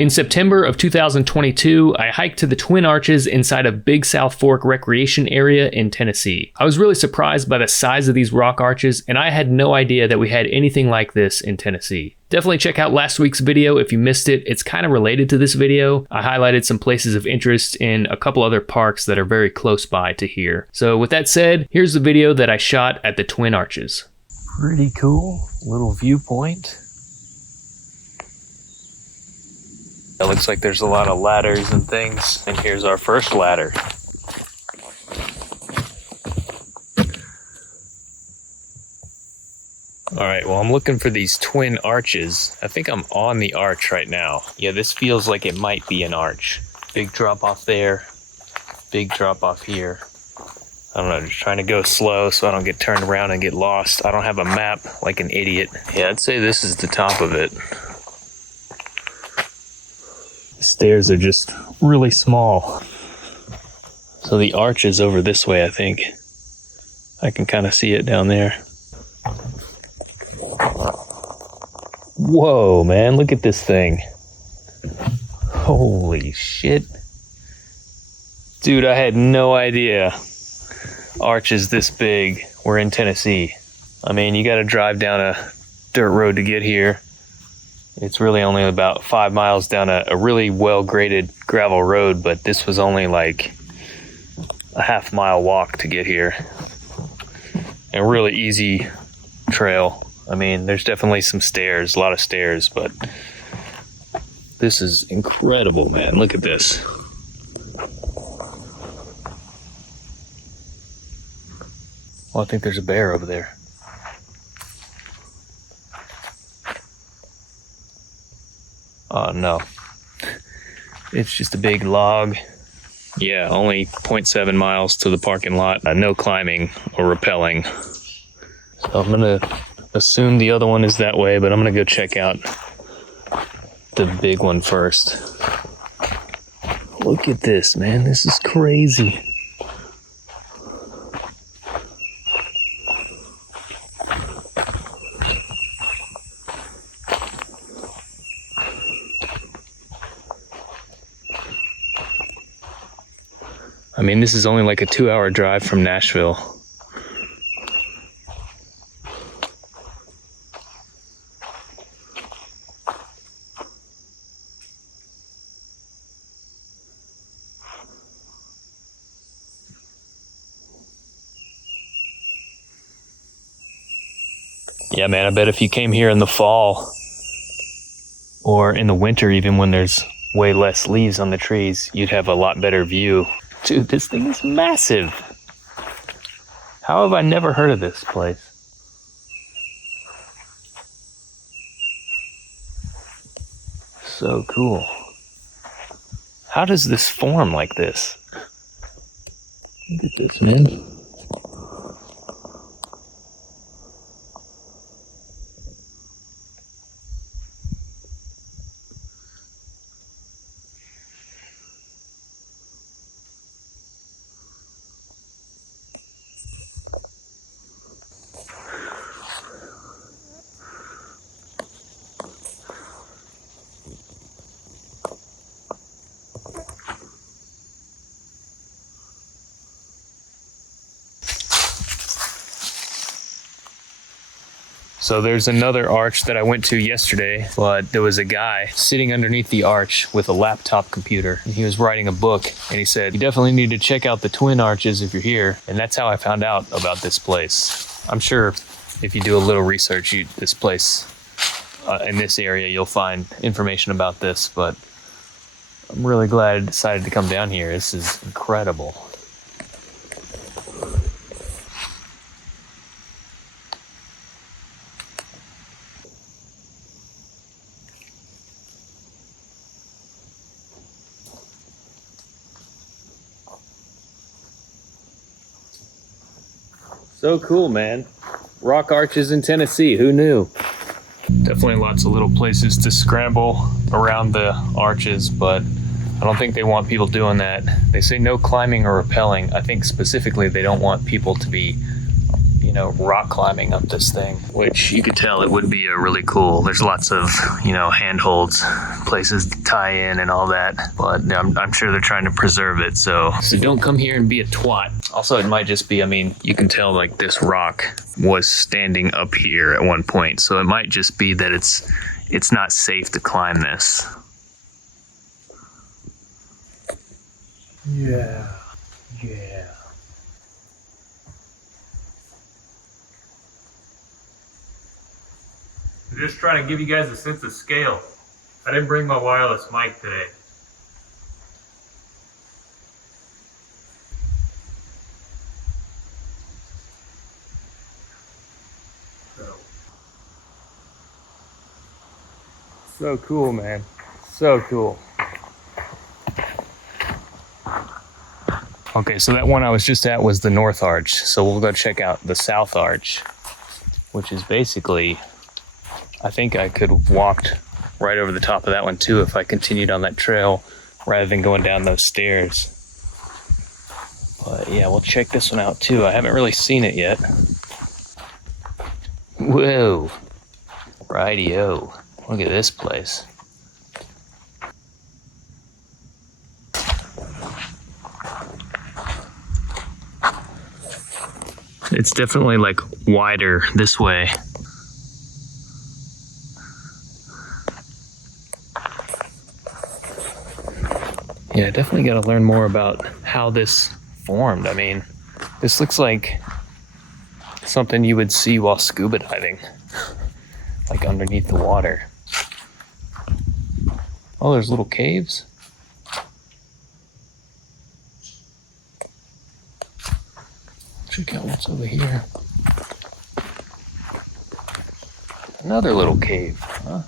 In September of 2022, I hiked to the Twin Arches inside of Big South Fork Recreation Area in Tennessee. I was really surprised by the size of these rock arches, and I had no idea that we had anything like this in Tennessee. Definitely check out last week's video if you missed it. It's kind of related to this video. I highlighted some places of interest in a couple other parks that are very close by to here. So with that said, here's the video that I shot at the Twin Arches. Pretty cool little viewpoint. It looks like there's a lot of ladders and things. And here's our first ladder. All right, well, I'm looking for these twin arches. I think I'm on the arch right now. Yeah, this feels like it might be an arch. Big drop off there, big drop off here. I don't know, just trying to go slow so I don't get turned around and get lost. I don't have a map like an idiot. Yeah, I'd say this is the top of it. The stairs are just really small. So the arch is over this way, I think. I can kind of see it down there. Whoa, man, look at this thing. Holy shit. Dude, I had no idea arches this big were in Tennessee. I mean, you gotta drive down a dirt road to get here. It's really only about 5 miles down a really well-graded gravel road, but this was only like a half-mile walk to get here. A really easy trail. I mean, there's definitely some stairs, a lot of stairs, but this is incredible, man. Look at this. Oh, I think there's a bear over there. Oh, no. It's just a big log. Yeah, only 0.7 miles to the parking lot. No climbing or rappelling. So I'm going to assume the other one is that way, but I'm going to go check out the big one first. Look at this, man. This is crazy. I mean, this is only like a 2-hour drive from Nashville. Yeah, man, I bet if you came here in the fall or in the winter, even when there's way less leaves on the trees, you'd have a lot better view. Dude, this thing is massive. How have I never heard of this place? So cool. How does this form like this? Look at this, man. So there's another arch that I went to yesterday, but there was a guy sitting underneath the arch with a laptop computer, and he was writing a book, and he said, you definitely need to check out the Twin Arches if you're here. And that's how I found out about this place. I'm sure if you do a little research, this place in this area, you'll find information about this, but I'm really glad I decided to come down here. This is incredible. So cool, man. Rock arches in Tennessee, who knew? Definitely lots of little places to scramble around the arches, but I don't think they want people doing that. They say no climbing or rappelling. I think specifically they don't want people to be you know, rock climbing up this thing, which you could tell it would be a really cool. There's lots of, you know, handholds, places to tie in and all that, but I'm sure they're trying to preserve it. So don't come here and be a twat. Also, it might just be, I mean, you can tell like this rock was standing up here at one point. So it might just be that it's not safe to climb this. Yeah. I'm just trying to give you guys a sense of scale. I didn't bring my wireless mic today. So cool, man. So cool. Okay, so that one I was just at was the North Arch. So we'll go check out the South Arch, which is basically, I think I could have walked right over the top of that one too if I continued on that trail rather than going down those stairs. But yeah, we'll check this one out too. I haven't really seen it yet. Whoa. Rightio. Look at this place. It's definitely like wider this way. Yeah, I definitely got to learn more about how this formed. I mean, this looks like something you would see while scuba diving, like underneath the water. Oh, there's little caves. Check out what's over here. Another little cave, huh?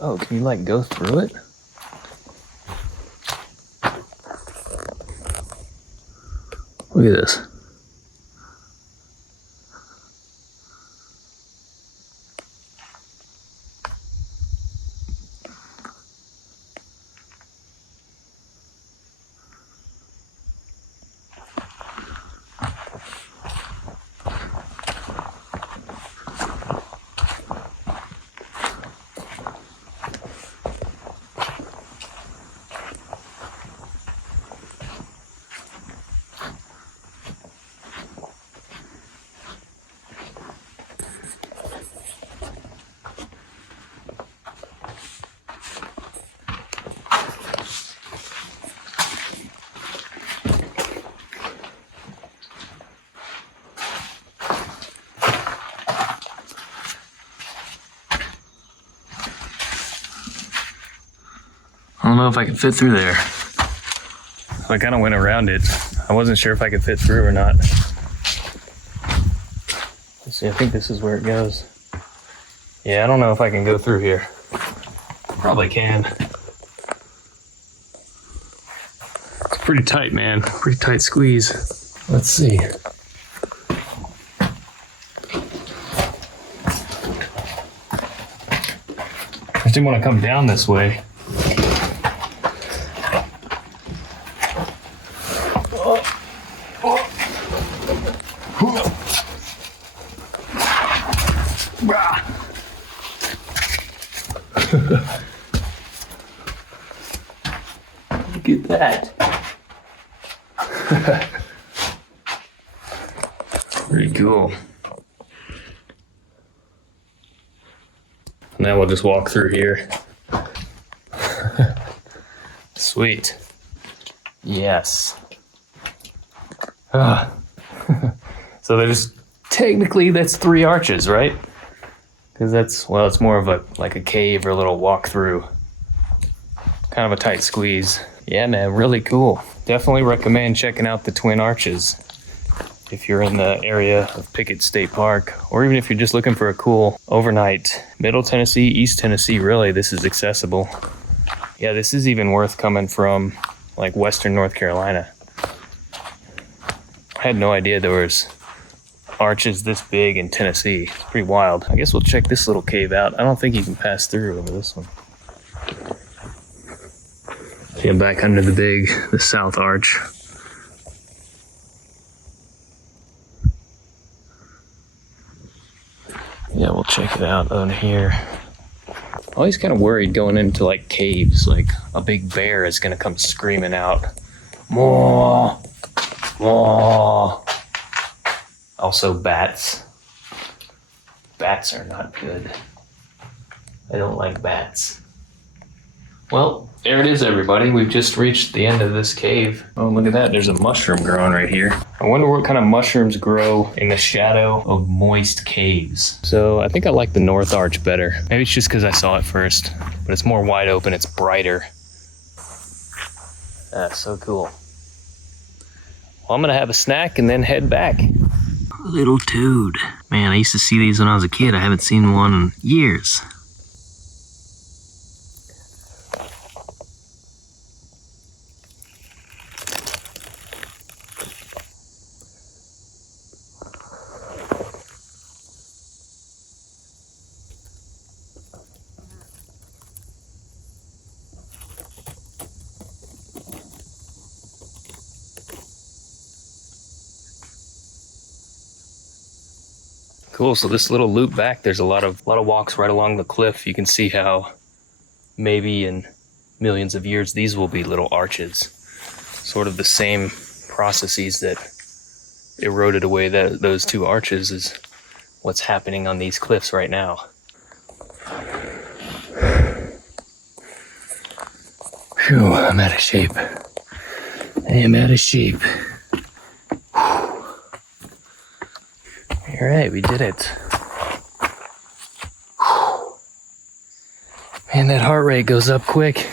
Oh, can you like go through it? Look at this. I don't know if I can fit through there. So I kind of went around it. I wasn't sure if I could fit through or not. Let's see, I think this is where it goes. Yeah, I don't know if I can go through here. Probably can. It's pretty tight, man. Pretty tight squeeze. Let's see. I didn't want to come down this way. Look at that. Pretty cool. Now we'll just walk through here. Sweet. Yes. So there's technically that's 3 arches, right? Because that's, well, it's more of a like a cave or a little walk through. Kind of a tight squeeze. Yeah, man, really cool. Definitely recommend checking out the Twin Arches if you're in the area of Pickett State Park, or even if you're just looking for a cool overnight. Middle Tennessee, East Tennessee, really, this is accessible. Yeah, this is even worth coming from like Western North Carolina. I had no idea there was arches this big in Tennessee. It's pretty wild. I guess we'll check this little cave out. I don't think you can pass through over this one. Yeah, back under the south arch. Yeah, we'll check it out on here. Always kind of worried going into like caves, like a big bear is gonna come screaming out. More, more. Also bats. Bats are not good. I don't like bats. Well, there it is, everybody. We've just reached the end of this cave. Oh, look at that. There's a mushroom growing right here. I wonder what kind of mushrooms grow in the shadow of moist caves. So I think I like the north arch better. Maybe it's just because I saw it first, but it's more wide open. It's brighter. That's so cool. Well, I'm going to have a snack and then head back. Little toad. Man, I used to see these when I was a kid. I haven't seen one in years. Cool, so this little loop back, there's a lot of walks right along the cliff. You can see how maybe in millions of years these will be little arches. Sort of the same processes that eroded away those two arches is what's happening on these cliffs right now. Phew, I'm out of shape. I am out of shape. All right, we did it. Man, that heart rate goes up quick.